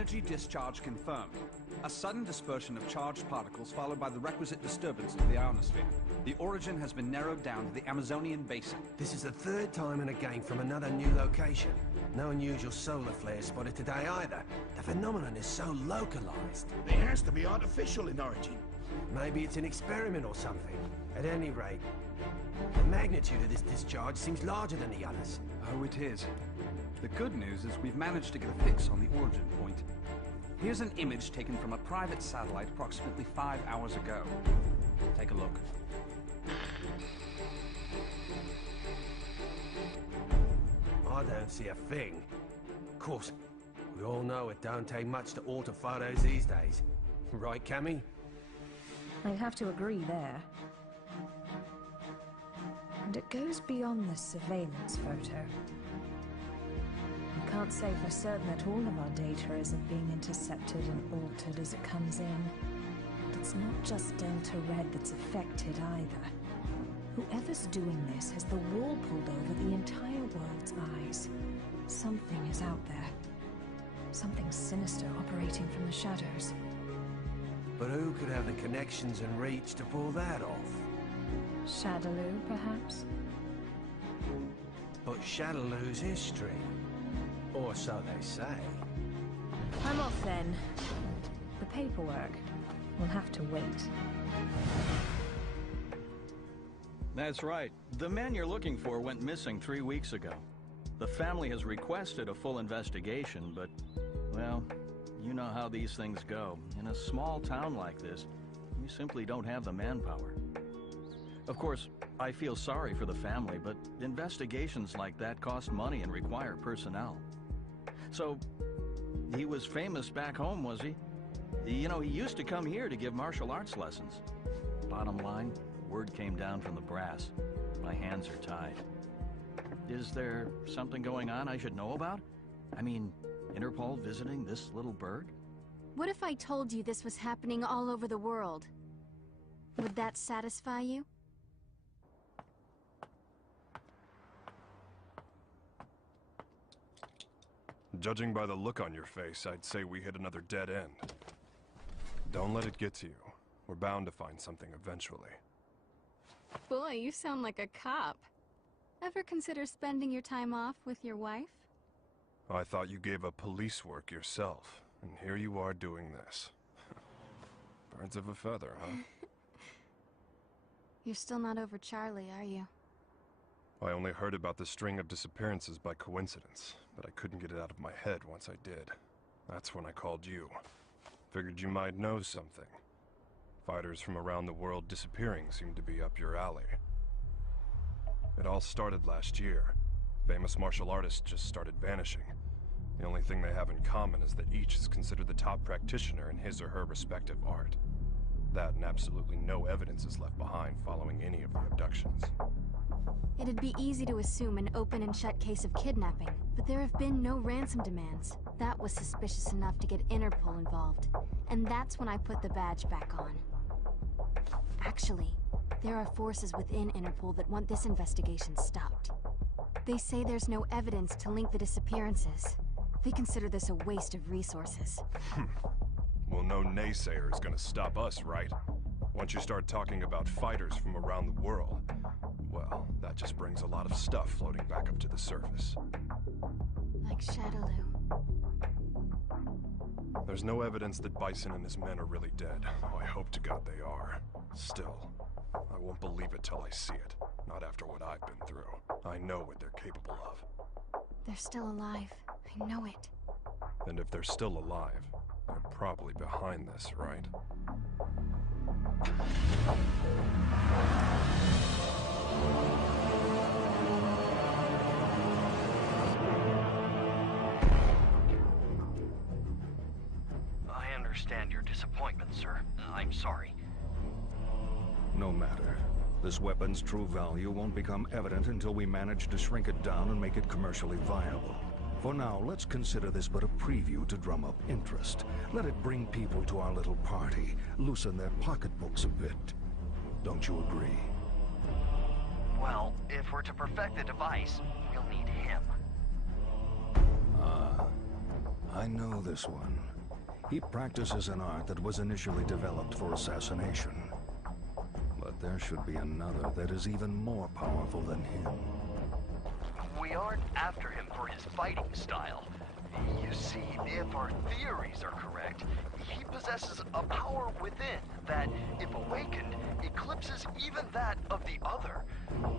Energy discharge confirmed. A sudden dispersion of charged particles followed by the requisite disturbance to the ionosphere. The origin has been narrowed down to the Amazonian basin. This is the third time in a game from another new location. No unusual solar flares spotted today either. The phenomenon is so localized. It has to be artificial in origin. Maybe it's an experiment or something. At any rate, the magnitude of this discharge seems larger than the others. Oh, it is. The good news is we've managed to get a fix on the origin point. Here's an image taken from a private satellite approximately 5 hours ago. Take a look. I don't see a thing. Of course, we all know it don't take much to alter photos these days. Right, Cammy? I'd have to agree there. And it goes beyond the surveillance photo. I can't say for certain that all of our data isn't being intercepted and altered as it comes in. But it's not just Delta Red that's affected either. Whoever's doing this has the wool pulled over the entire world's eyes. Something is out there. Something sinister operating from the shadows. But who could have the connections and reach to pull that off? Shadaloo, perhaps? But Shadaloo's history. Or so they say. I'm off then. The paperwork will have to wait. That's right. The man you're looking for went missing 3 weeks ago. The family has requested a full investigation, but, well, you know how these things go. In a small town like this, you simply don't have the manpower. Of course, I feel sorry for the family, but investigations like that cost money and require personnel. So, he was famous back home, was he? You know, he used to come here to give martial arts lessons. Bottom line, word came down from the brass. My hands are tied. Is there something going on I should know about? I mean, Interpol visiting this little bird? What if I told you this was happening all over the world? Would that satisfy you? Judging by the look on your face, I'd say we hit another dead end. Don't let it get to you. We're bound to find something eventually. Boy, you sound like a cop. Ever consider spending your time off with your wife? I thought you gave up police work yourself, and here you are doing this. Birds of a feather, huh? You're still not over Charlie, are you? I only heard about the string of disappearances by coincidence, but I couldn't get it out of my head once I did. That's when I called you. Figured you might know something. Fighters from around the world disappearing seemed to be up your alley. It all started last year. Famous martial artists just started vanishing. The only thing they have in common is that each is considered the top practitioner in his or her respective art. That and absolutely no evidence is left behind following any of the abductions. It'd be easy to assume an open and shut case of kidnapping, but there have been no ransom demands. That was suspicious enough to get Interpol involved, and that's when I put the badge back on. Actually, there are forces within Interpol that want this investigation stopped. They say there's no evidence to link the disappearances. They consider this a waste of resources. Well, no naysayer is gonna stop us, right? Once you start talking about fighters from around the world, well, that just brings a lot of stuff floating back up to the surface. Like Shadaloo. There's no evidence that Bison and his men are really dead. Oh, I hope to God they are. Still, I won't believe it till I see it. Not after what I've been through. I know what they're capable of. They're still alive. I know it. And if they're still alive, they're probably behind this, right? I understand your disappointment, sir. I'm sorry. No matter. This weapon's true value won't become evident until we manage to shrink it down and make it commercially viable. For now, let's consider this but a preview to drum up interest. Let it bring people to our little party, loosen their pocketbooks a bit. Don't you agree? Well, if we're to perfect the device, we'll need him. I know this one. He practices an art that was initially developed for assassination. But there should be another that is even more powerful than him. We aren't after him for his fighting style. You see, if our theories are correct, he possesses a power within that, if awakened, eclipses even that of the other.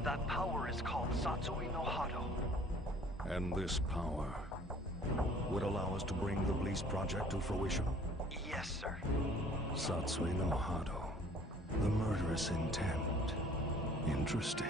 That power is called Satsui no Hado. And this power would allow us to bring the Bliss Project to fruition? Yes, sir. Satsui no Hado. The murderous intent. Interesting.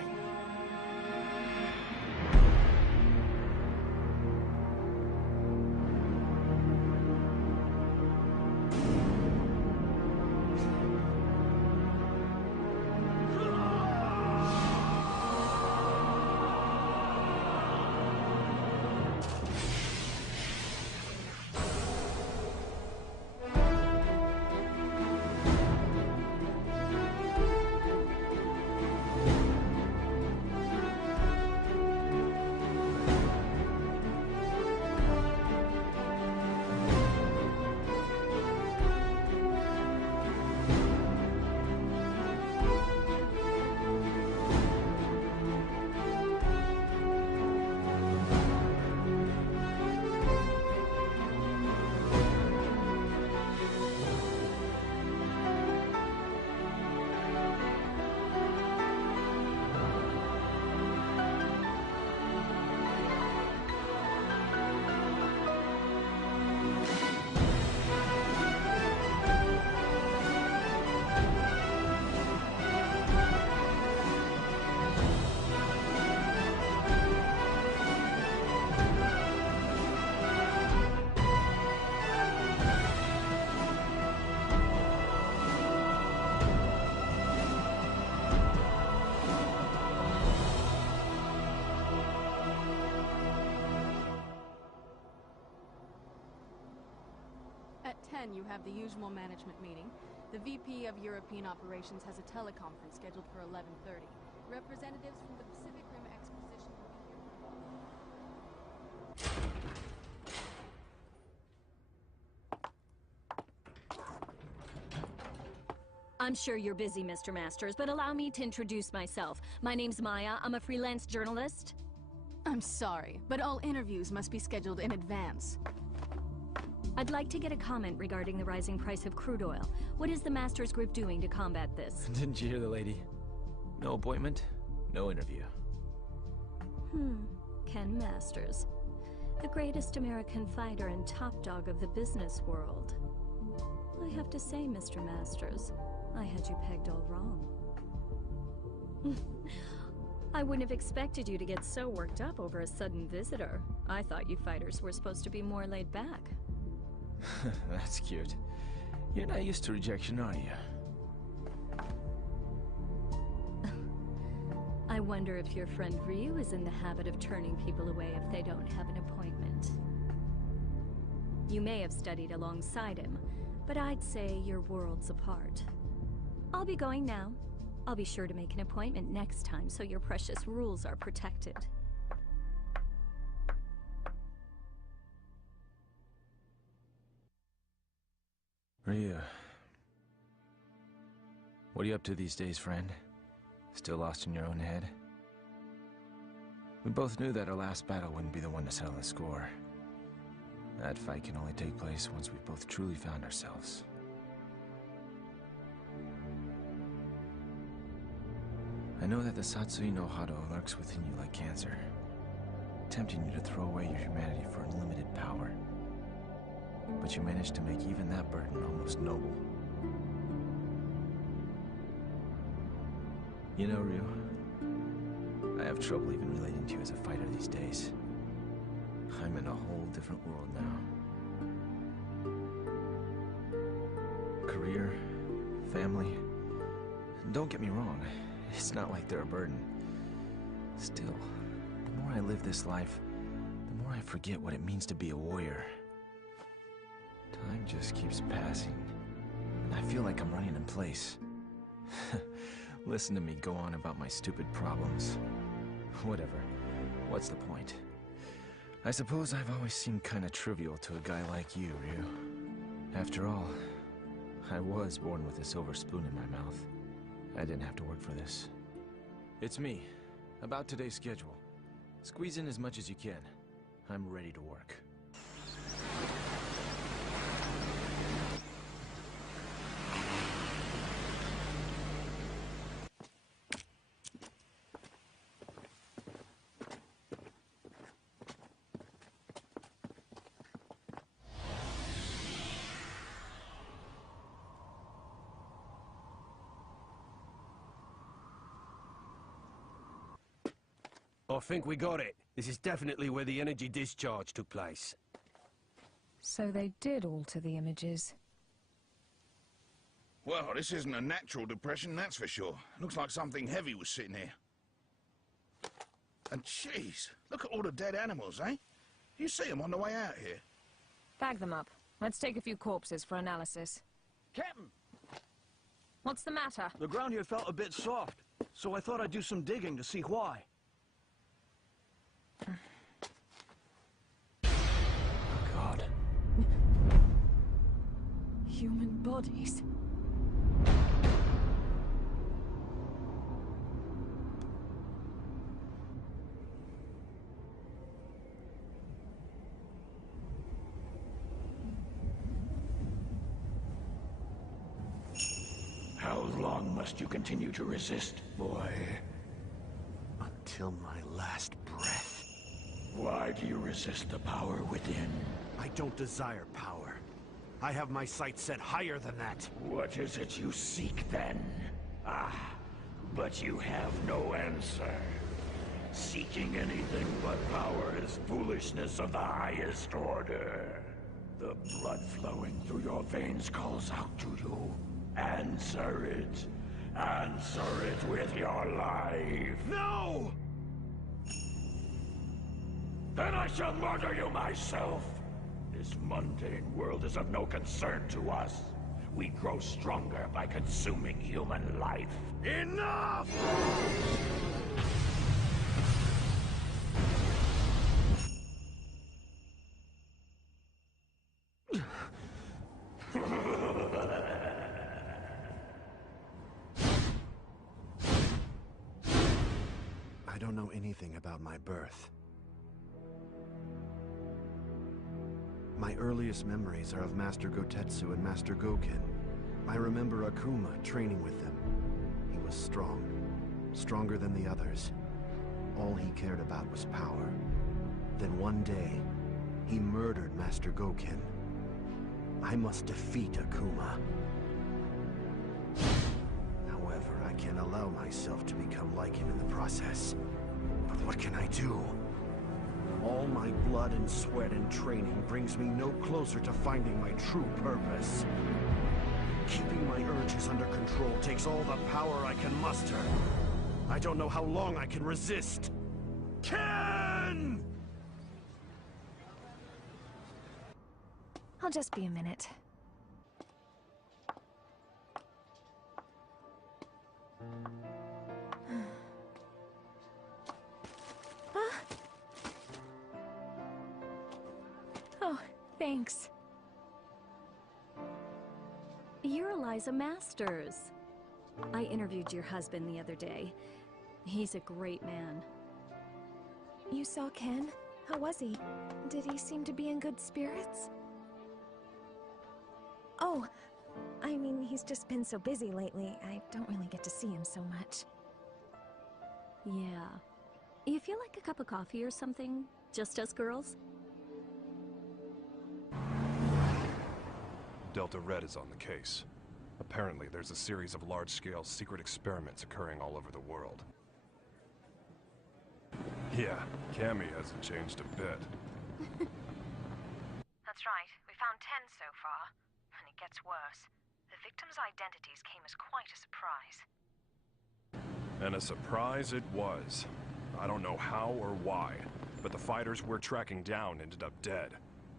At 10, you have the usual management meeting. The VP of European Operations has a teleconference scheduled for 11:30. Representatives from the Pacific Rim Exposition will be here. I'm sure you're busy, Mr. Masters, but allow me to introduce myself. My name's Maya. I'm a freelance journalist. I'm sorry, but all interviews must be scheduled in advance. I'd like to get a comment regarding the rising price of crude oil. What is the Masters Group doing to combat this? Didn't you hear the lady? No appointment, no interview. Ken Masters. The greatest American fighter and top dog of the business world. I have to say, Mr. Masters, I had you pegged all wrong. I wouldn't have expected you to get so worked up over a sudden visitor. I thought you fighters were supposed to be more laid back. That's cute. You're not used to rejection, are you? I wonder if your friend Ryu is in the habit of turning people away if they don't have an appointment. You may have studied alongside him, but I'd say you're worlds apart. I'll be going now. I'll be sure to make an appointment next time so your precious rules are protected. Ryu. What are you up to these days, friend? Still lost in your own head? We both knew that our last battle wouldn't be the one to settle the score. That fight can only take place once we've both truly found ourselves. I know that the Satsui no Hado lurks within you like cancer, tempting you to throw away your humanity for unlimited power. But you managed to make even that burden almost noble. You know, Ryu, I have trouble even relating to you as a fighter these days. I'm in a whole different world now. Career, family. Don't get me wrong, it's not like they're a burden. Still, the more I live this life, the more I forget what it means to be a warrior. Time just keeps passing, and I feel like I'm running in place. Listen to me go on about my stupid problems. Whatever. What's the point? I suppose I've always seemed kinda trivial to a guy like you, Ryu. After all, I was born with a silver spoon in my mouth. I didn't have to work for this. It's me. About today's schedule. Squeeze in as much as you can. I'm ready to work. I think we got it. This is definitely where the energy discharge took place. So they did alter the images. Well, this isn't a natural depression, that's for sure. Looks like something heavy was sitting here. And jeez, look at all the dead animals, eh? You see them on the way out here. Bag them up. Let's take a few corpses for analysis. Captain! What's the matter? The ground here felt a bit soft, so I thought I'd do some digging to see why. God. Human bodies. How long must you continue to resist, boy? Until my last breath. Why do you resist the power within? I don't desire power. I have my sights set higher than that. What is it you seek, then? Ah, but you have no answer. Seeking anything but power is foolishness of the highest order. The blood flowing through your veins calls out to you. Answer it. Answer it with your life. No! Then I shall murder you myself. This mundane world is of no concern to us. We grow stronger by consuming human life. Enough! I don't know anything about my birth. My earliest memories are of Master Gotetsu and Master Goken. I remember Akuma training with them. He was strong, stronger than the others. All he cared about was power. Then one day, he murdered Master Goken. I must defeat Akuma. However, I can't allow myself to become like him in the process. But what can I do? All my blood and sweat and training brings me no closer to finding my true purpose. Keeping my urges under control takes all the power I can muster. I don't know how long I can resist. Ken! I'll just be a minute. Oh, thanks. You're Eliza Masters. I interviewed your husband the other day. He's a great man. You saw Ken? How was he? Did he seem to be in good spirits? Oh, I mean, he's just been so busy lately. I don't really get to see him so much. Yeah. You feel like a cup of coffee or something? Just us girls? Delta Red is on the case. Apparently, there's a series of large-scale secret experiments occurring all over the world. Yeah, Cammy hasn't changed a bit. That's right. We found 10 so far. And it gets worse. The victims' identities came as quite a surprise. And a surprise it was. I don't know how or why, but the fighters we're tracking down ended up dead.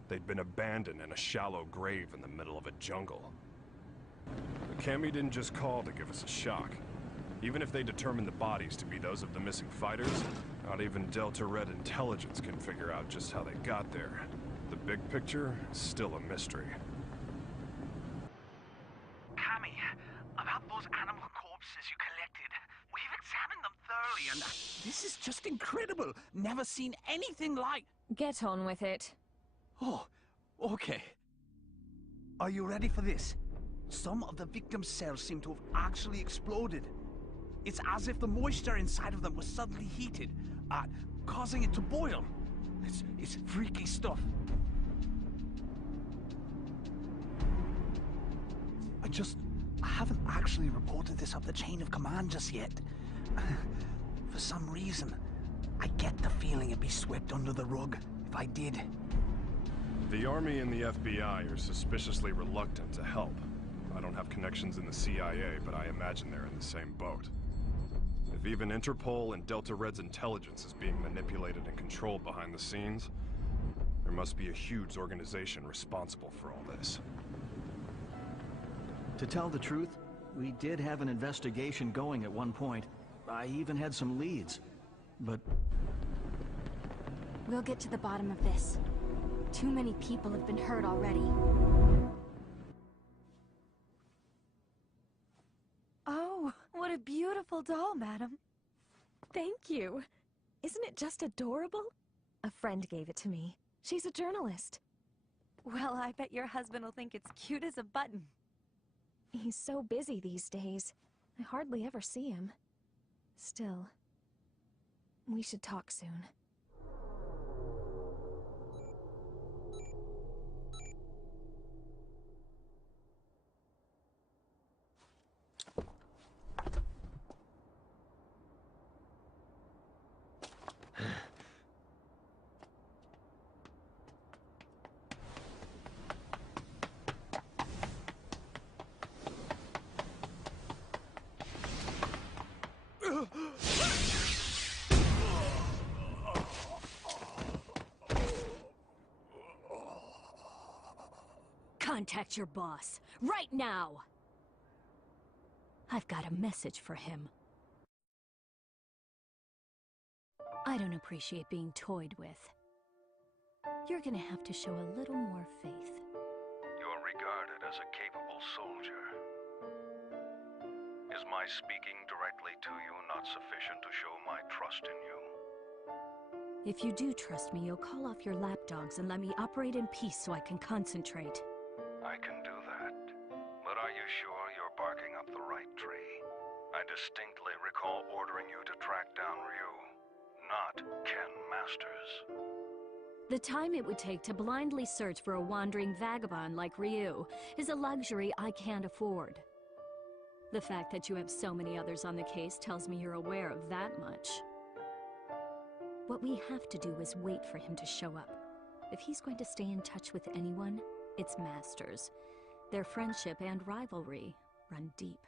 They'd been abandoned in a shallow grave in the middle of a jungle. Cammy didn't just call to give us a shock. Even if they determined the bodies to be those of the missing fighters, Not even Delta Red Intelligence can figure out just how they got there. The big picture is still a mystery. Cammy, about those animal corpses you collected. We've examined them thoroughly, and this is just incredible. Never seen anything like... Get on with it. Oh, okay. Are you ready for this? Some of the victims' cells seem to have actually exploded. It's as if the moisture inside of them was suddenly heated, causing it to boil. It's freaky stuff. I haven't actually reported this up the chain of command just yet. For some reason, I get the feeling it'd be swept under the rug if I did. The Army and the FBI are suspiciously reluctant to help. I don't have connections in the CIA, but I imagine they're in the same boat. If even Interpol and Delta Red's intelligence is being manipulated and controlled behind the scenes, there must be a huge organization responsible for all this. To tell the truth, we did have an investigation going at one point. I even had some leads, but... We'll get to the bottom of this. Too many people have been hurt already. Oh, what a beautiful doll, madam. Thank you. Isn't it just adorable? A friend gave it to me. She's a journalist. Well, I bet your husband will think it's cute as a button. He's so busy these days. I hardly ever see him. Still, we should talk soon. Contact your boss, right now! I've got a message for him. I don't appreciate being toyed with. You're gonna have to show a little more faith. You're regarded as a capable soldier. Is my speaking directly to you not sufficient to show my trust in you? If you do trust me, you'll call off your lapdogs and let me operate in peace so I can concentrate. I can do that. But are you sure you're barking up the right tree? I distinctly recall ordering you to track down Ryu, not Ken Masters. The time it would take to blindly search for a wandering vagabond like Ryu is a luxury I can't afford. The fact that you have so many others on the case tells me you're aware of that much. What we have to do is wait for him to show up. If he's going to stay in touch with anyone, it's Masters. Their friendship and rivalry run deep.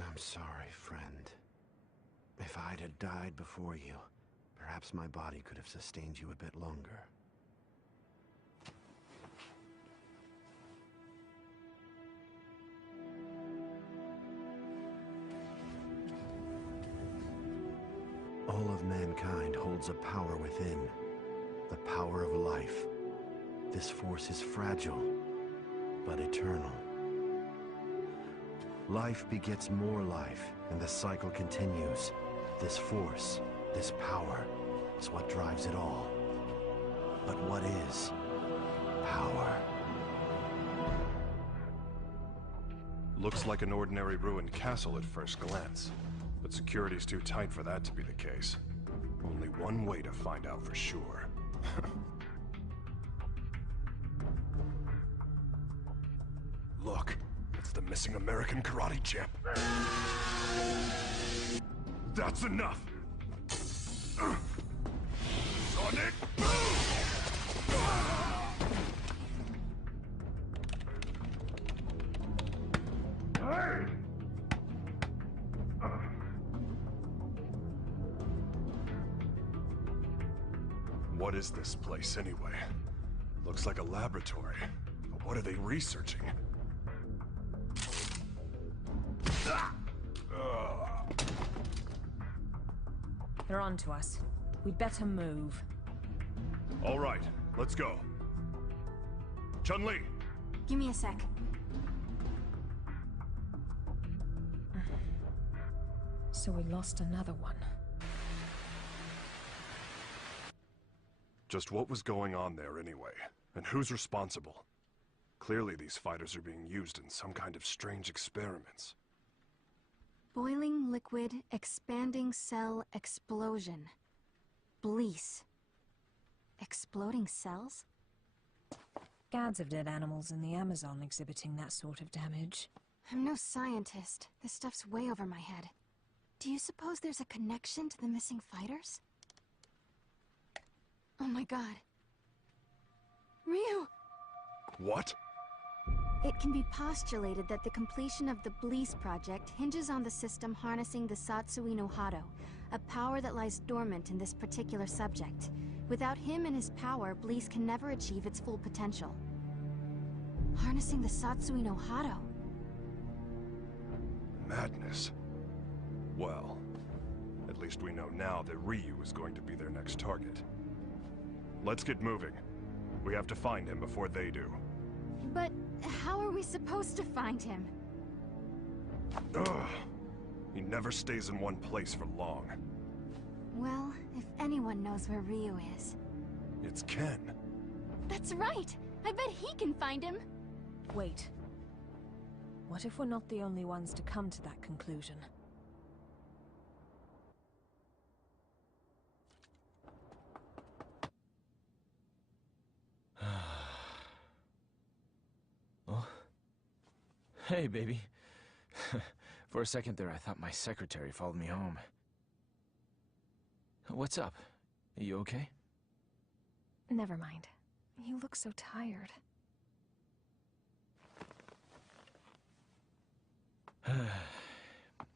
I'm sorry, friend. If I'd had died before you, perhaps my body could have sustained you a bit longer. All of mankind holds a power within, the power of life. This force is fragile, but eternal. Life begets more life, and the cycle continues. This force, this power, is what drives it all. But what is power? Looks like an ordinary ruined castle at first glance, but security's too tight for that to be the case. Only one way to find out for sure. Look, it's the missing American karate champ. That's enough! Sonic Boom! Hey! What is this place anyway? Looks like a laboratory. But what are they researching? They're on to us. We'd better move. All right, let's go. Chun-Li! Give me a sec. So we lost another one. Just what was going on there anyway? And who's responsible? Clearly these fighters are being used in some kind of strange experiments. Boiling liquid, expanding cell explosion. Blease. Exploding cells? Gads of dead animals in the Amazon exhibiting that sort of damage. I'm no scientist. This stuff's way over my head. Do you suppose there's a connection to the missing fighters? Oh my god. Ryu! What? It can be postulated that the completion of the Blease project hinges on the system harnessing the Satsui no Hado, a power that lies dormant in this particular subject. Without him and his power, Blease can never achieve its full potential. Harnessing the Satsui no Hado. Madness. Well, at least we know now that Ryu is going to be their next target. Let's get moving. We have to find him before they do. But how are we supposed to find him? Ugh. He never stays in one place for long. Well, if anyone knows where Ryu is... It's Ken. That's right! I bet he can find him! Wait. What if we're not the only ones to come to that conclusion? Oh? Hey, baby. For a second there, I thought my secretary followed me home. What's up? Are you okay? Never mind. You look so tired.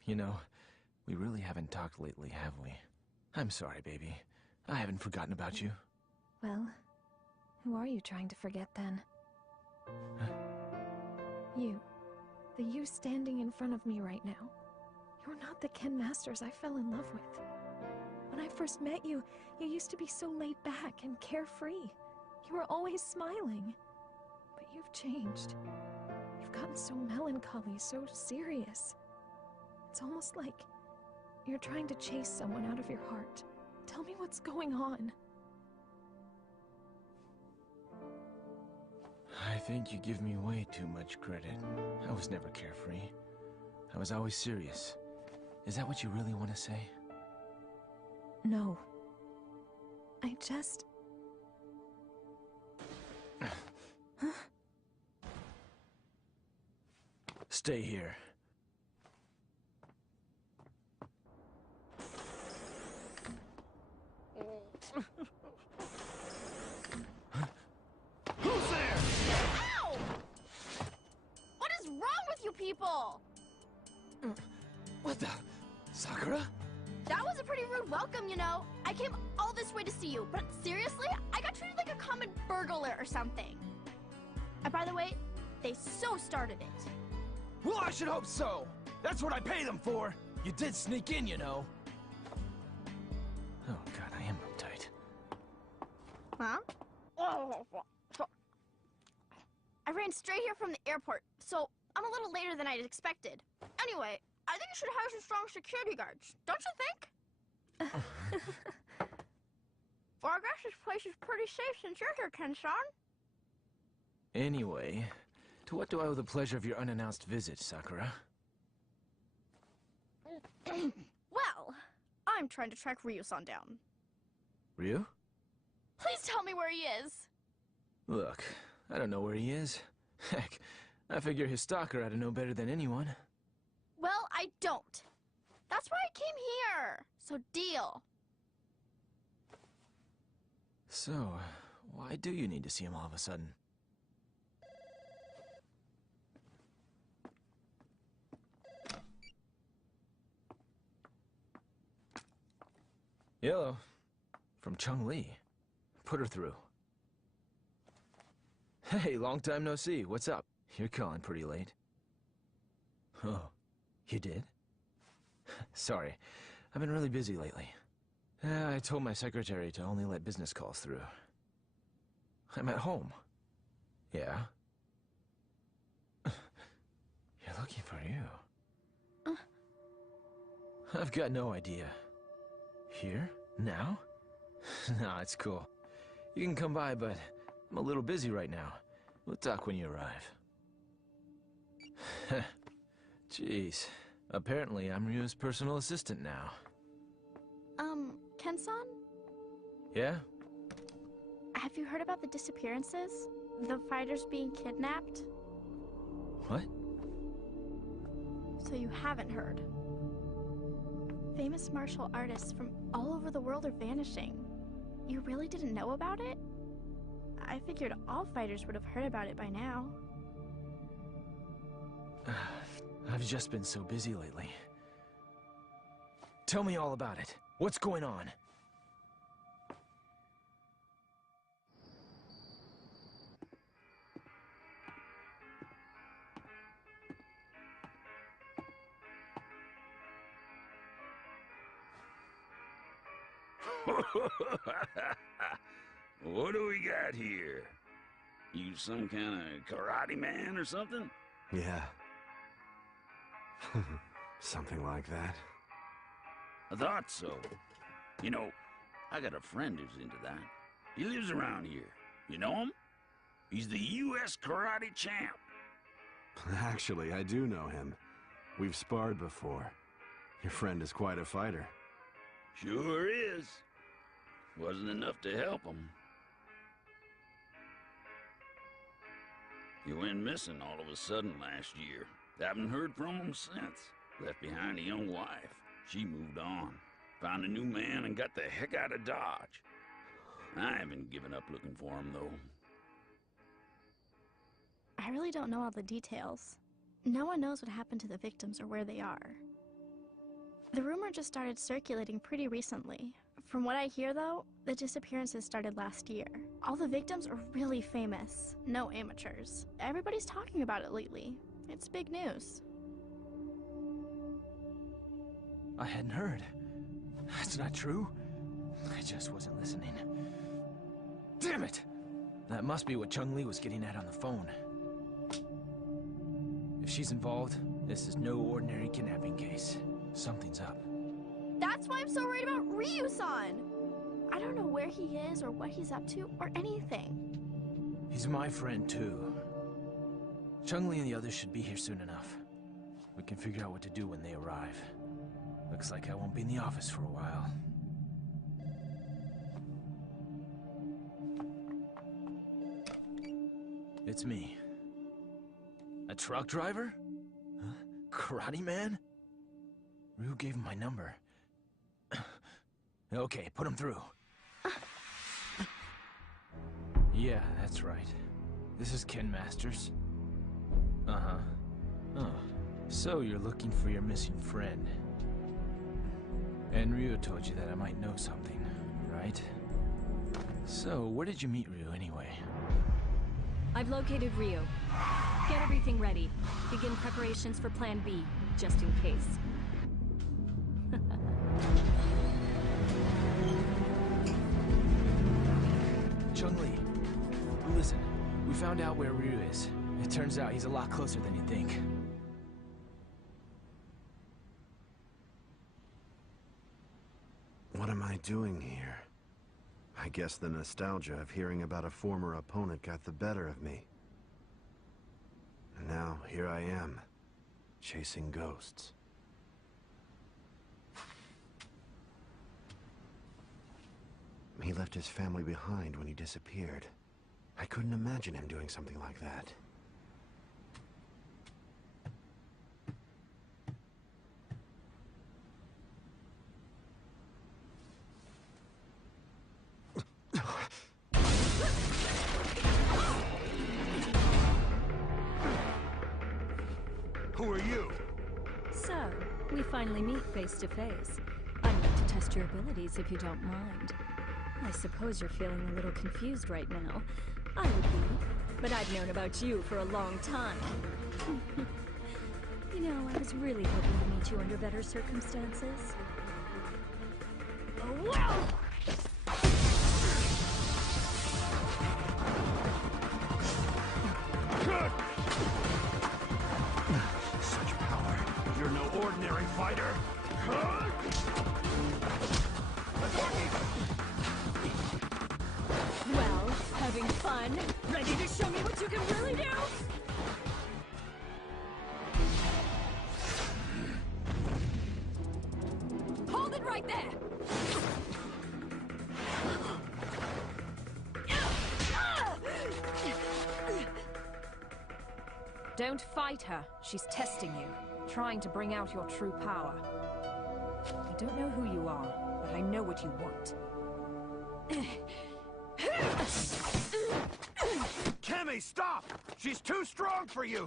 You know, we really haven't talked lately, have we? I'm sorry, baby. I haven't forgotten about you. Well, who are you trying to forget then? You. The you standing in front of me right now. You're not the Ken Masters I fell in love with. When I first met you, you used to be so laid back and carefree. You were always smiling. But you've changed. You've gotten so melancholy, so serious. It's almost like you're trying to chase someone out of your heart. Tell me what's going on. I think you give me way too much credit. I was never carefree. I was always serious. Is that what you really want to say? No. I just... Stay here. Who's there? Ow! What is wrong with you people? What the? Sakura? That was a pretty rude welcome, you know. I came all this way to see you, but seriously, I got treated like a common burglar or something. And by the way, they so started it. Well, I should hope so. That's what I pay them for. You did sneak in, you know. Oh god, I am uptight. Huh? I ran straight here from the airport, so I'm a little later than I'd expected. Anyway, I think you should hire some strong security guards, don't you think? Fargrash's place is pretty safe since you're here, Ken-san. Anyway, to what do I owe the pleasure of your unannounced visit, Sakura? Well, I'm trying to track Ryu-san down. Ryu? Please tell me where he is. Look, I don't know where he is. Heck, I figure his stalker ought to know better than anyone. Well, I don't. That's why I came here. So deal. So, why do you need to see him all of a sudden? Hello. From Chun-Li. Put her through. Hey, long time no see. What's up? You're calling pretty late. Oh, you did? Sorry, I've been really busy lately. I told my secretary to only let business calls through. I'm at home. Yeah? You're looking for you. I've got no idea. Here? Now? Nah, it's cool. You can come by, but I'm a little busy right now. We'll talk when you arrive. Jeez. Apparently, I'm Ryu's personal assistant now. Ken-san? Yeah? Have you heard about the disappearances? The fighters being kidnapped? What? So you haven't heard. Famous martial artists from all over the world are vanishing. You really didn't know about it? I figured all fighters would have heard about it by now. I've just been so busy lately. Tell me all about it. What's going on? What do we got here? You some kind of karate man or something? Yeah. Something like that. I thought so. You know, I got a friend who's into that. He lives around here. You know him? He's the U.S. karate champ. Actually, I do know him. We've sparred before. Your friend is quite a fighter. Sure is. Wasn't enough to help him. He went missing all of a sudden last year. Haven't heard from him since. Left behind a young wife. She moved on. Found a new man and got the heck out of Dodge. I haven't given up looking for him, though. I really don't know all the details. No one knows what happened to the victims or where they are. The rumor just started circulating pretty recently. From what I hear, though, the disappearances started last year. All the victims are really famous. No amateurs. Everybody's talking about it lately. It's big news. I hadn't heard. That's not true. I just wasn't listening. Damn it! That must be what Chun-Li was getting at on the phone. If she's involved, this is no ordinary kidnapping case. Something's up. That's why I'm so worried about Ryu-san! I don't know where he is or what he's up to or anything. He's my friend, too. Chun-Li and the others should be here soon enough. We can figure out what to do when they arrive. Looks like I won't be in the office for a while. It's me. A truck driver? Huh? Karate man? Ryu gave him my number. Okay, put him through. Yeah, that's right. This is Ken Masters. Uh-huh. Oh, so you're looking for your missing friend. And Ryu told you that I might know something, right? So, where did you meet Ryu anyway? I've located Ryu. Get everything ready. Begin preparations for Plan B, just in case. Chun-Li, listen. We found out where Ryu is. It turns out he's a lot closer than you think. What am I doing here? I guess the nostalgia of hearing about a former opponent got the better of me. And now, here I am, chasing ghosts. He left his family behind when he disappeared. I couldn't imagine him doing something like that. Who are you? So, we finally meet face to face. I'd like to test your abilities if you don't mind. I suppose you're feeling a little confused right now. I would be, but I've known about you for a long time. You know, I was really hoping to meet you under better circumstances. Oh, wow! Such power. You're no ordinary fighter. Well, having fun? Ready to show me what you can really do? Hold it right there! Don't fight her. She's testing you, trying to bring out your true power. I don't know who you are, but I know what you want. Cammy, stop! She's too strong for you!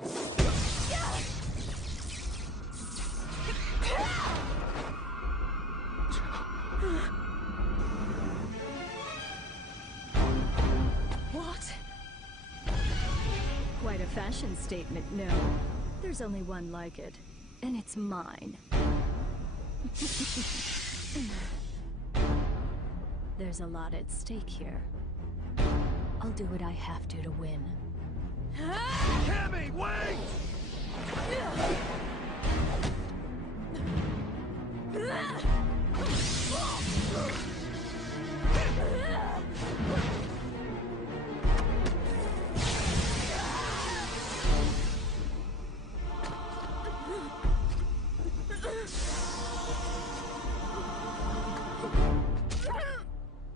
What? Quite a fashion statement, no. There's only one like it, and it's mine. There's a lot at stake here. I'll do what I have to win. Cammy, wait!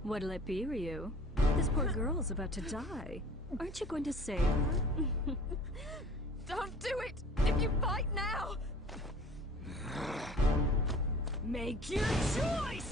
What'll it be, Ryu? This poor girl's about to die. Aren't you going to save her? Don't do it! If you fight now! Make your choice!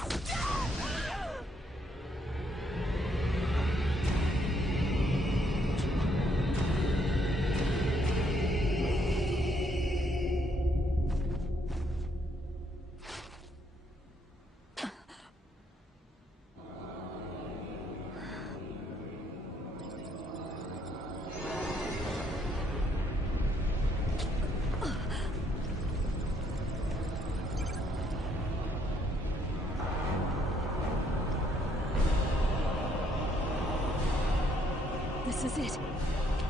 This is it.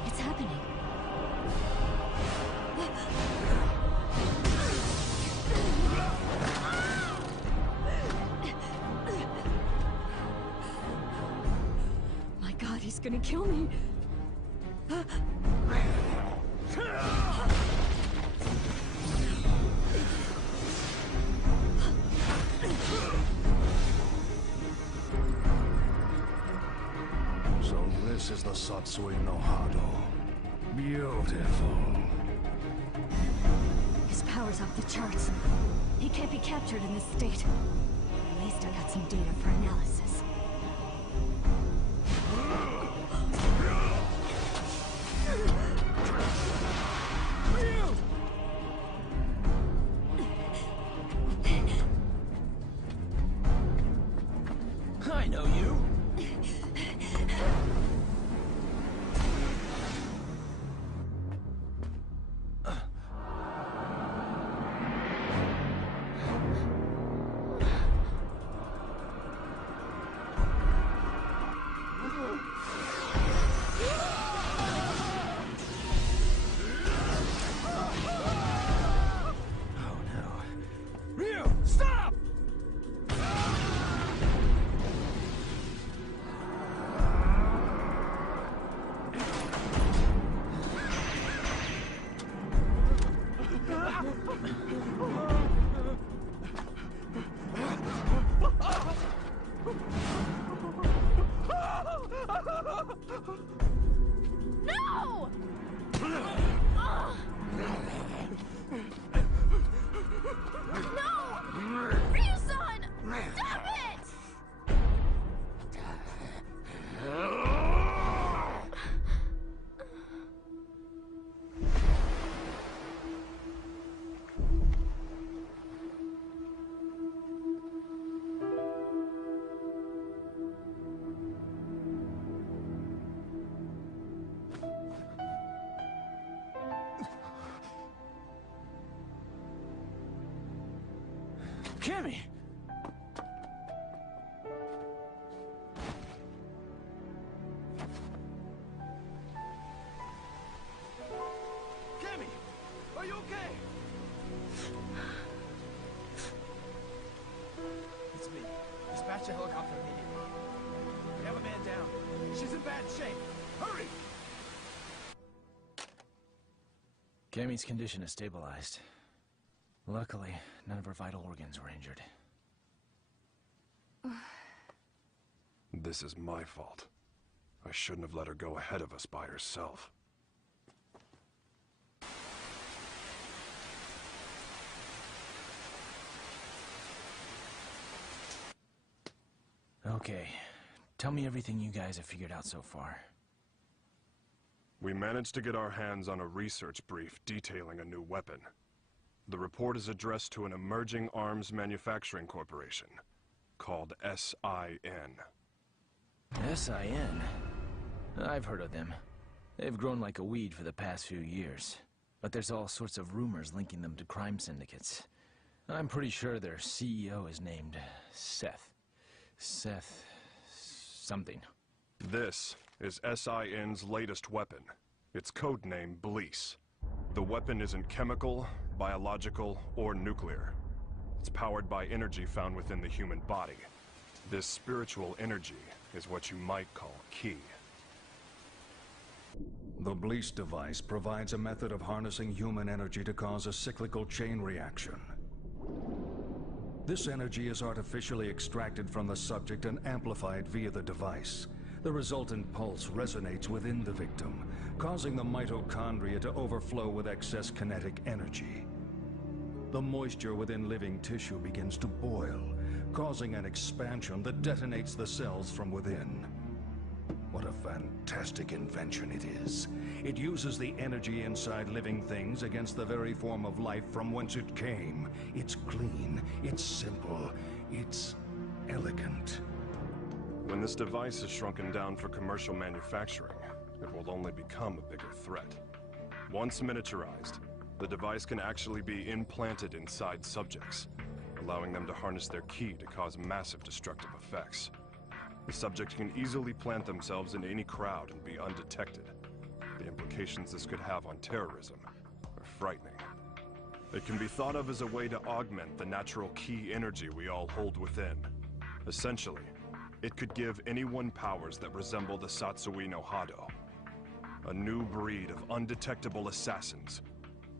It's happening. My God, he's gonna kill me. So this is the Satsui no Hado. Beautiful. His power's off the charts. He can't be captured in this state. At least I got some data for analysis. I know you. No! No! Ryu-san! Stop it! Cammy! Cammy! Are you okay? It's me. Dispatch a helicopter immediately. We have a man down. She's in bad shape. Hurry! Cammy's condition is stabilized. Luckily, none of her vital organs were injured. This is my fault. I shouldn't have let her go ahead of us by herself. Okay, tell me everything you guys have figured out so far. We managed to get our hands on a research brief detailing a new weapon. The report is addressed to an emerging arms manufacturing corporation called SIN. SIN? I've heard of them. They've grown like a weed for the past few years, but there's all sorts of rumors linking them to crime syndicates. I'm pretty sure their CEO is named Seth. Seth... something. This is SIN's latest weapon. Its codename Bleece. The weapon isn't chemical, biological, or nuclear. It's powered by energy found within the human body. This spiritual energy is what you might call ki. The Bleece device provides a method of harnessing human energy to cause a cyclical chain reaction. This energy is artificially extracted from the subject and amplified via the device. The resultant pulse resonates within the victim, causing the mitochondria to overflow with excess kinetic energy. The moisture within living tissue begins to boil, causing an expansion that detonates the cells from within. What a fantastic invention it is. It uses the energy inside living things against the very form of life from whence it came. It's clean, it's simple, it's elegant. When this device is shrunken down for commercial manufacturing, it will only become a bigger threat. Once miniaturized, the device can actually be implanted inside subjects, allowing them to harness their ki to cause massive destructive effects. The subject can easily plant themselves into any crowd and be undetected. The implications this could have on terrorism are frightening. It can be thought of as a way to augment the natural ki energy we all hold within. Essentially, it could give anyone powers that resemble the Satsui no Hado. A new breed of undetectable assassins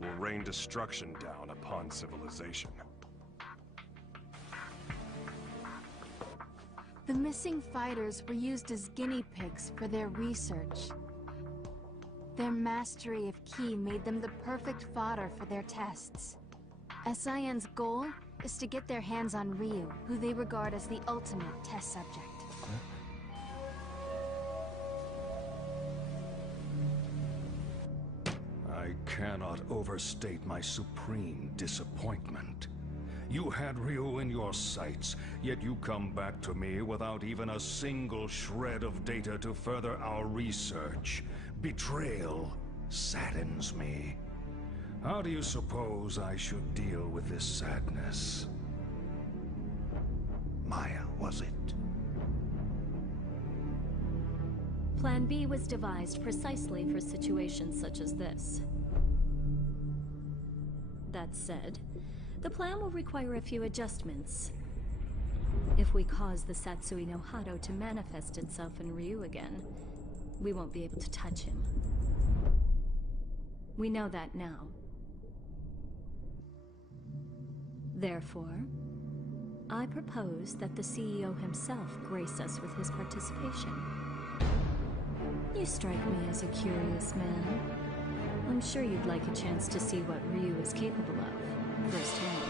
will rain destruction down upon civilization. The missing fighters were used as guinea pigs for their research. Their mastery of ki made them the perfect fodder for their tests. SIN's goal is to get their hands on Ryu, who they regard as the ultimate test subject. I cannot overstate my supreme disappointment. You had Ryu in your sights, yet you come back to me without even a single shred of data to further our research. Betrayal saddens me. How do you suppose I should deal with this sadness? Maya, was it? Plan B was devised precisely for situations such as this. That said, the plan will require a few adjustments. If we cause the Satsui no Hado to manifest itself in Ryu again, we won't be able to touch him. We know that now. Therefore, I propose that the CEO himself grace us with his participation. You strike me as a curious man. I'm sure you'd like a chance to see what Ryu is capable of, firsthand.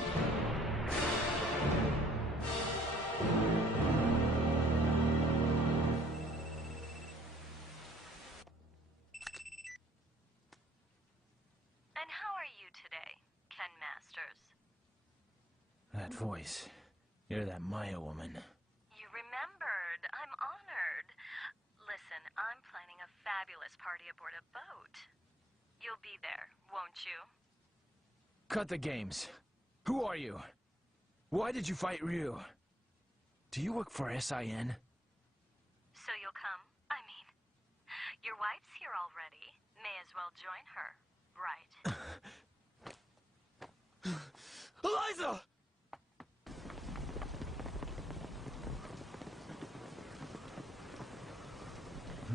And how are you today, Ken Masters? That voice. You're that Maya woman. You remembered. I'm honored. Listen, I'm planning a fabulous party aboard a boat. You'll be there, won't you? Cut the games. Who are you? Why did you fight Ryu? Do you work for SIN? So you'll come? I mean, your wife's here already. May as well join her, right? Eliza!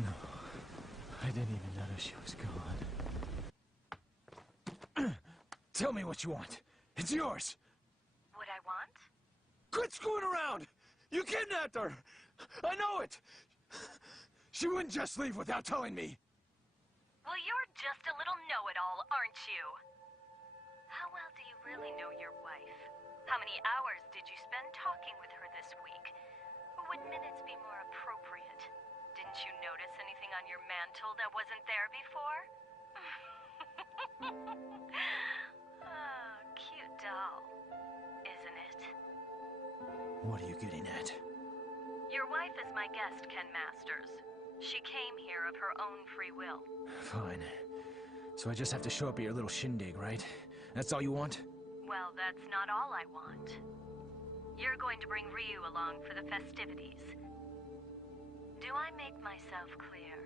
No. I didn't even notice she was gone. Tell me what you want. It's yours. What I want? Quit screwing around! You kidnapped her! I know it! She wouldn't just leave without telling me. Well, you're just a little know-it-all, aren't you? How well do you really know your wife? How many hours did you spend talking with her this week? Or would minutes be more appropriate? Didn't you notice anything on your mantle that wasn't there before? Oh, cute doll, isn't it? What are you getting at? Your wife is my guest, Ken Masters. She came here of her own free will. Fine. So I just have to show up at your little shindig, right? That's all you want? Well, that's not all I want. You're going to bring Ryu along for the festivities. Do I make myself clear?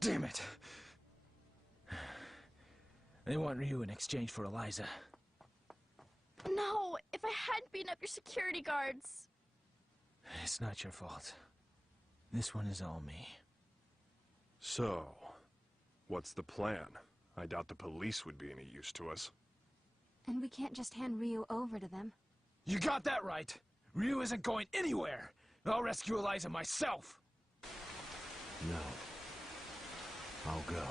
Damn it! They want Ryu in exchange for Eliza. No! If I hadn't beaten up your security guards! It's not your fault. This one is all me. So, what's the plan? I doubt the police would be any use to us. And we can't just hand Ryu over to them. You got that right! Ryu isn't going anywhere! I'll rescue Eliza myself! No. I'll go.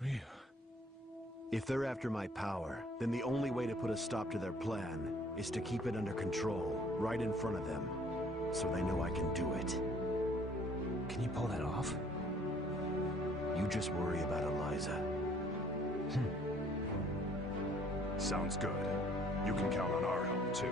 Ryu. If they're after my power, then the only way to put a stop to their plan is to keep it under control, right in front of them, so they know I can do it. Can you pull that off? You just worry about Eliza. Sounds good. You can count on our help, too.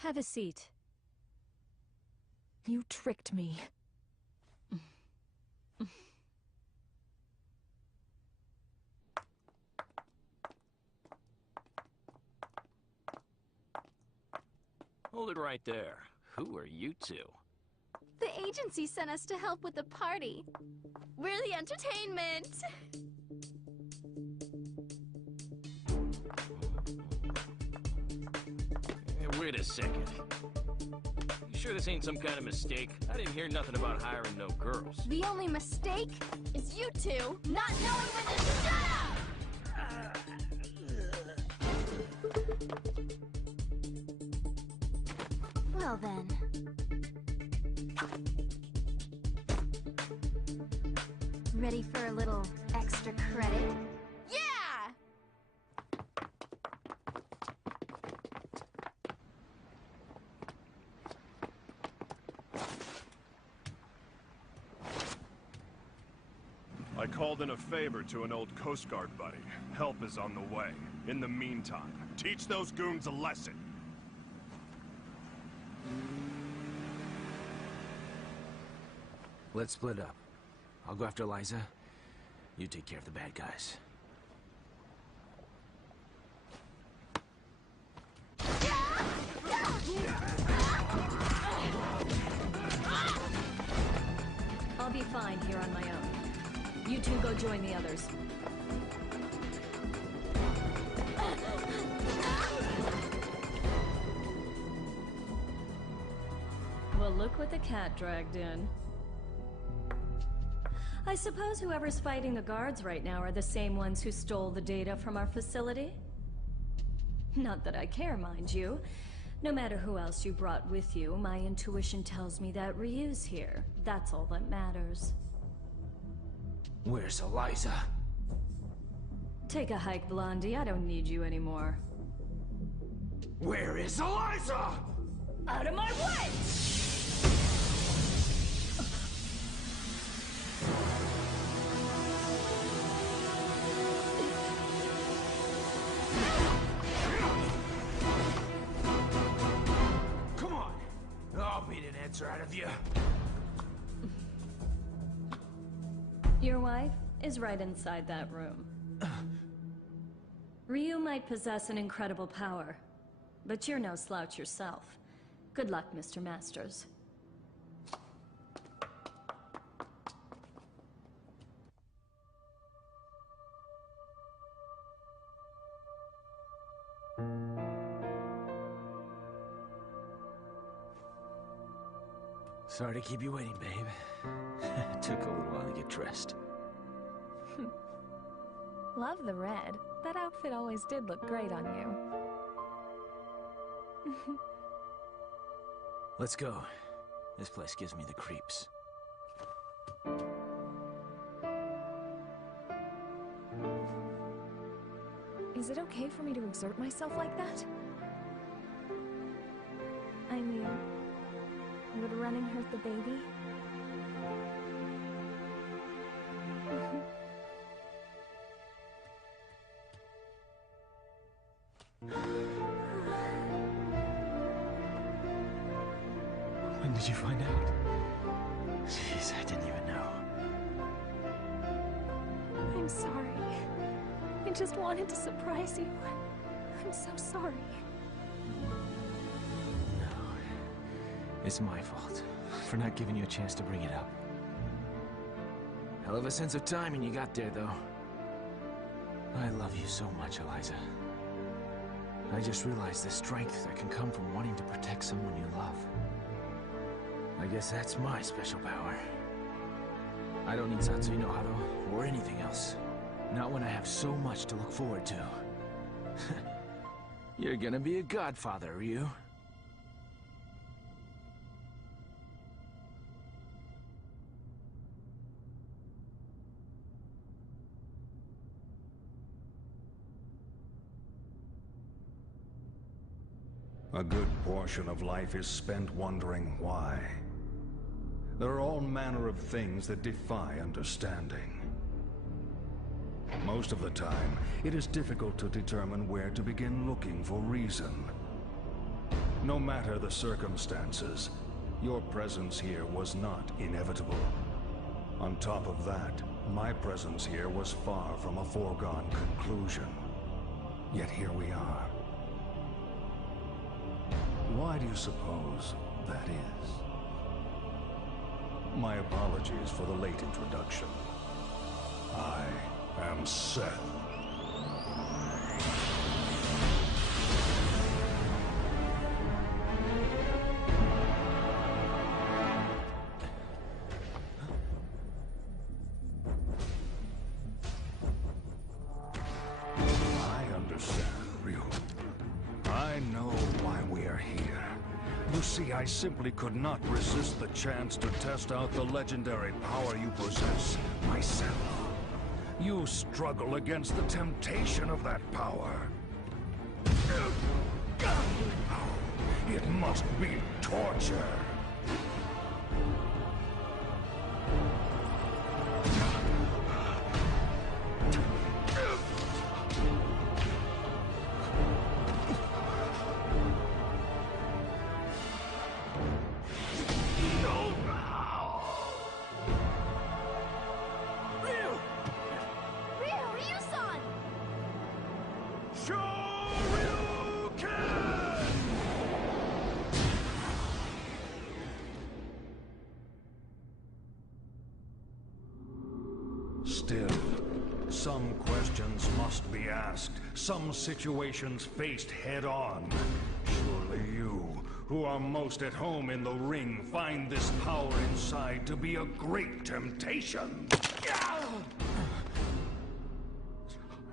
Have a seat. You tricked me. Hold it right there. Who are you two? The agency sent us to help with the party. We're the entertainment. Hey, wait a second. You sure this ain't some kind of mistake? I didn't hear nothing about hiring no girls. The only mistake is you two not knowing when to shut up! Well then. Ready for a little extra credit? Yeah! I called in a favor to an old Coast Guard buddy. Help is on the way. In the meantime, teach those goons a lesson. Let's split up. I'll go after Eliza. You take care of the bad guys. Yeah! join the others. Well, look what the cat dragged in. I suppose whoever's fighting the guards right now are the same ones who stole the data from our facility? Not that I care, mind you. No matter who else you brought with you, my intuition tells me that Ryu's here. That's all that matters. Where's Eliza? Take a hike, Blondie. I don't need you anymore. Where is Eliza? Out of my way! Come on! I'll beat an answer out of you. Your wife is right inside that room. Ryu might possess an incredible power, but you're no slouch yourself. Good luck, Mr. Masters. Sorry to keep you waiting, babe. It took a little while to get dressed. Love the red. That outfit always did look great on you. Let's go. This place gives me the creeps. Is it okay for me to exert myself like that? I mean, would running hurt the baby? When did you find out? Jeez, I didn't even know. I'm sorry. I just wanted to surprise you. I'm so sorry. No. It's my fault for not giving you a chance to bring it up. Hell of a sense of timing you got there, though. I love you so much, Eliza. I just realized the strength that can come from wanting to protect someone you love. I guess that's my special power. I don't need Satsui no Hado or anything else. Not when I have so much to look forward to. You're gonna be a godfather, Ryu. A good portion of life is spent wondering why. There are all manner of things that defy understanding. Most of the time, it is difficult to determine where to begin looking for reason. No matter the circumstances, your presence here was not inevitable. On top of that, my presence here was far from a foregone conclusion. Yet here we are. Why do you suppose that is? My apologies for the late introduction. I am Seth. I understand, Ryu. I know why we are here. You see, I simply could not resist the chance to test out the legendary power you possess myself. You struggle against the temptation of that power. It must be torture. Some questions must be asked, some situations faced head-on. Surely you, who are most at home in the ring, find this power inside to be a great temptation.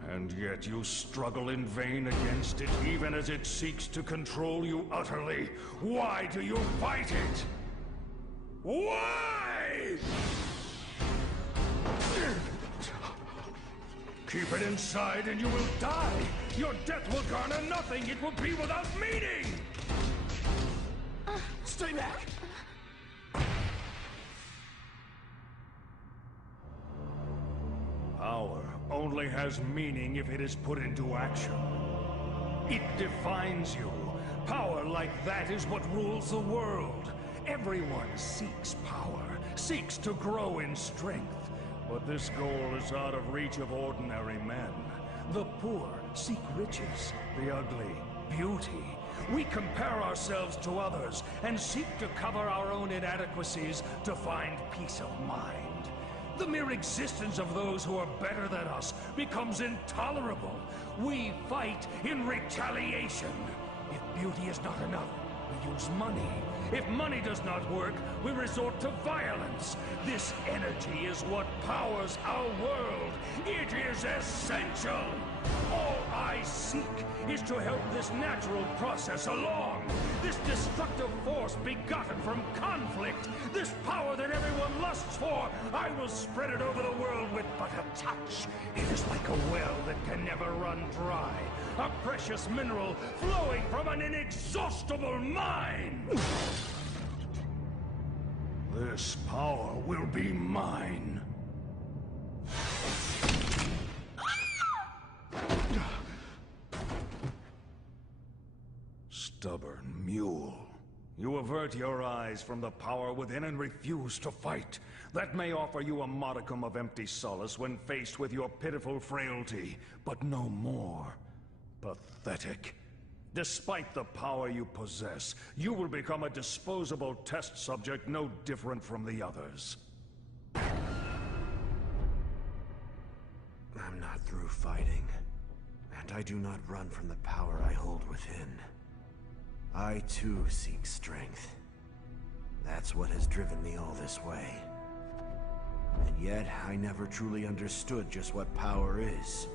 And yet you struggle in vain against it, even as it seeks to control you utterly. Why do you fight it? Why? Keep it inside and you will die. Your death will garner nothing. It will be without meaning. Stay back! Power only has meaning if it is put into action. It defines you. Power like that is what rules the world. Everyone seeks power, seeks to grow in strength. But this goal is out of reach of ordinary men. The poor seek riches, the ugly, beauty. We compare ourselves to others and seek to cover our own inadequacies to find peace of mind. The mere existence of those who are better than us becomes intolerable. We fight in retaliation. If beauty is not enough, we use money. If money does not work, we resort to violence. This energy is what powers our world. It is essential. All I seek is to help this natural process along. This destructive force begotten from conflict. This power that everyone lusts for. I will spread it over the world with but a touch. It is like a well that can never run dry. A precious mineral flowing from an inexhaustible mine. This power will be mine. Stubborn mule. You avert your eyes from the power within and refuse to fight. That may offer you a modicum of empty solace when faced with your pitiful frailty, but no more. Pathetic. Despite the power you possess, you will become a disposable test subject no different from the others. I'm not through fighting, and I do not run from the power I hold within. I too seek strength. That's what has driven me all this way. And yet, I never truly understood just what power is,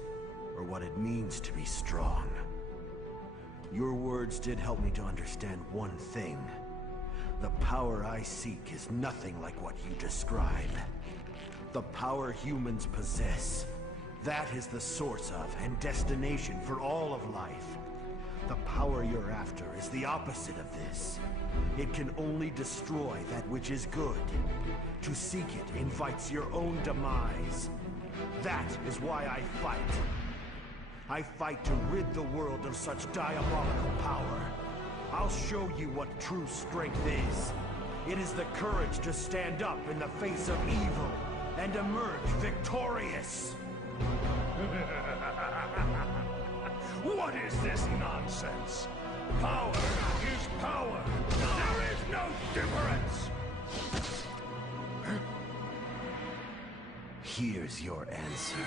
or what it means to be strong. Your words did help me to understand one thing. The power I seek is nothing like what you describe. The power humans possess. That is the source of and destination for all of life. The power you're after is the opposite of this. It can only destroy that which is good. To seek it invites your own demise. That is why I fight. I fight to rid the world of such diabolical power. I'll show you what true strength is. It is the courage to stand up in the face of evil and emerge victorious. What is this nonsense? Power is power. There is no difference. Here's your answer.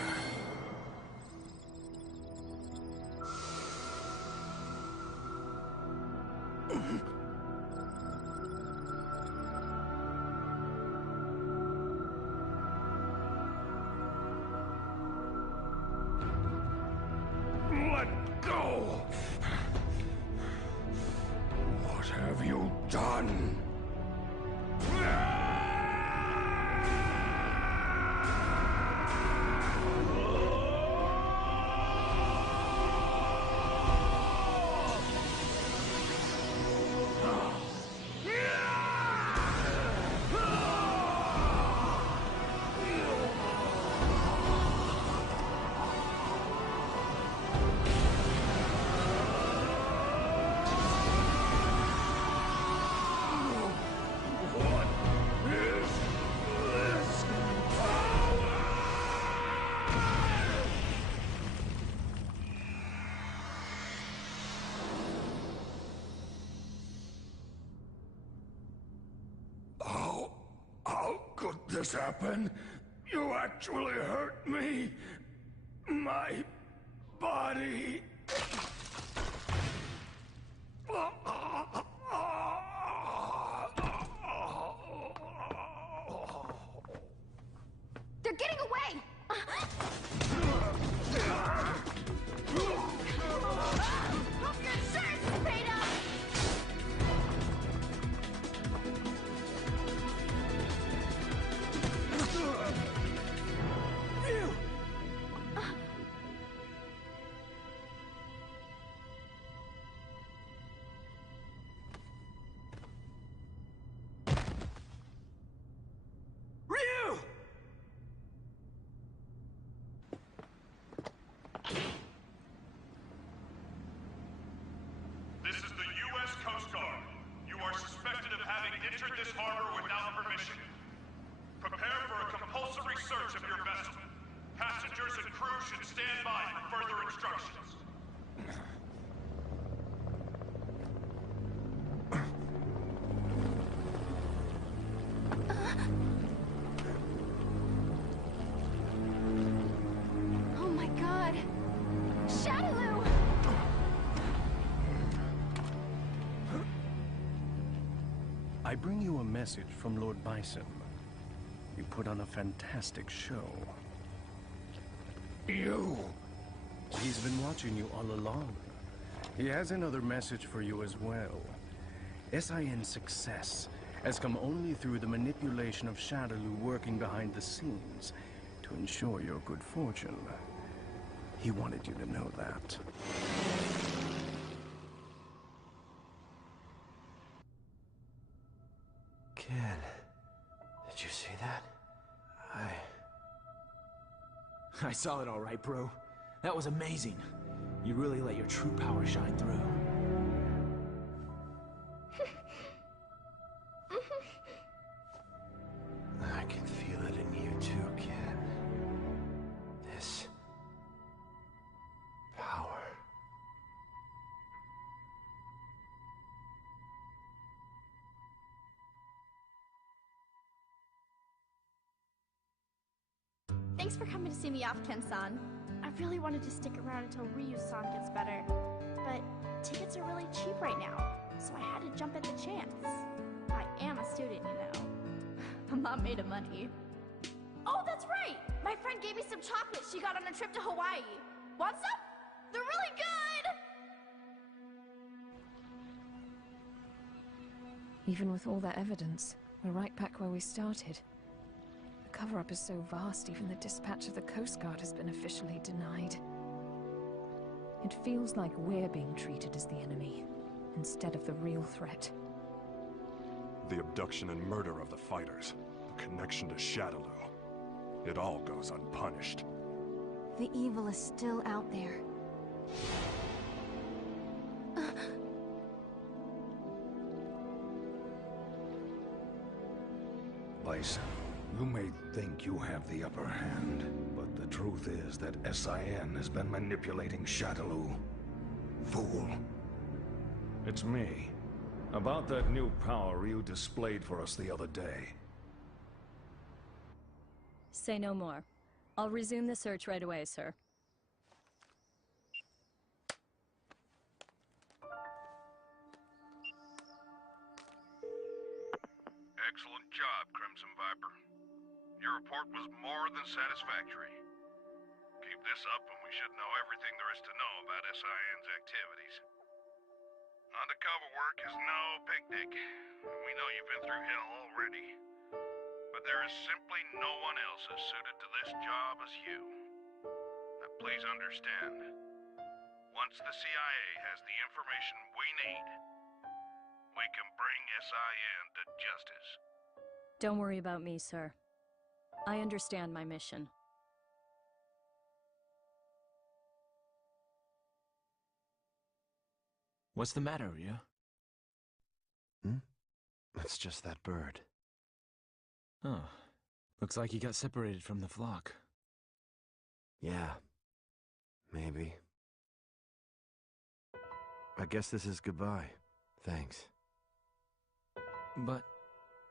Let go! What have you done? How could this happen? You actually hurt me? My body. They're getting away! Hope your insurance is paid up! This is the U.S. Coast Guard. You are suspected of having entered this harbor without permission. Prepare for a compulsory search of your vessel. Passengers and crew should stand by for further instructions. Oh my god! Shadaloo! I bring you a message from Lord Bison. You put on a fantastic show. You! He's been watching you all along. He has another message for you as well. SIN's success has come only through the manipulation of Shadaloo working behind the scenes to ensure your good fortune. He wanted you to know that. Ken, did you see that? I saw it all right, bro. That was amazing. You really let your true power shine through. I can feel it in you too, Ken. This power. Thanks for coming to see me off, Ken-san. I really wanted to stick around until Ryu-san gets better, but tickets are really cheap right now, so I had to jump at the chance. I am a student, you know. I'm not made of money. Oh, that's right! My friend gave me some chocolates she got on a trip to Hawaii. Want some? They're really good! Even with all that evidence, we're right back where we started. The cover-up is so vast, even the dispatch of the Coast Guard has been officially denied. It feels like we're being treated as the enemy, instead of the real threat. The abduction and murder of the fighters, the connection to Shadaloo. It all goes unpunished. The evil is still out there. Bison, you may think you have the upper hand, but the truth is that SIN has been manipulating Shadaloo. Fool. It's me. About that new power you displayed for us the other day. Say no more. I'll resume the search right away, sir. Excellent job, Crimson Viper. Your report was more than satisfactory. Keep this up and we should know everything there is to know about SIN's activities. Undercover work is no picnic. We know you've been through hell already. But there is simply no one else as suited to this job as you. Now please understand, once the CIA has the information we need, we can bring SIN to justice. Don't worry about me, sir. I understand my mission. What's the matter, Ryu? It's just that bird. Oh, looks like he got separated from the flock. Yeah, maybe. I guess this is goodbye. Thanks. But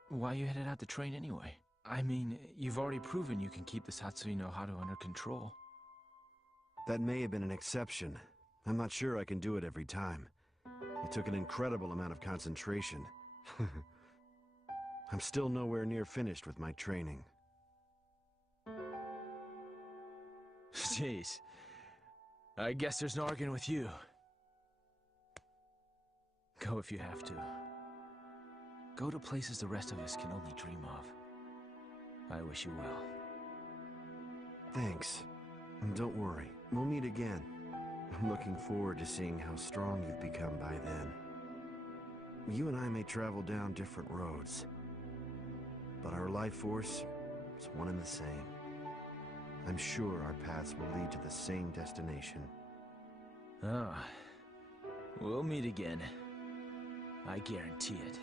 why you headed out to train anyway? I mean, you've already proven you can keep the Satsuki no Haru under control. That may have been an exception. I'm not sure I can do it every time. It took an incredible amount of concentration. I'm still nowhere near finished with my training. Jeez. I guess there's no arguing with you. Go if you have to. Go to places the rest of us can only dream of. I wish you well. Thanks. And don't worry, we'll meet again. I'm looking forward to seeing how strong you've become by then. You and I may travel down different roads, but our life force is one and the same. I'm sure our paths will lead to the same destination. Ah, we'll meet again. I guarantee it.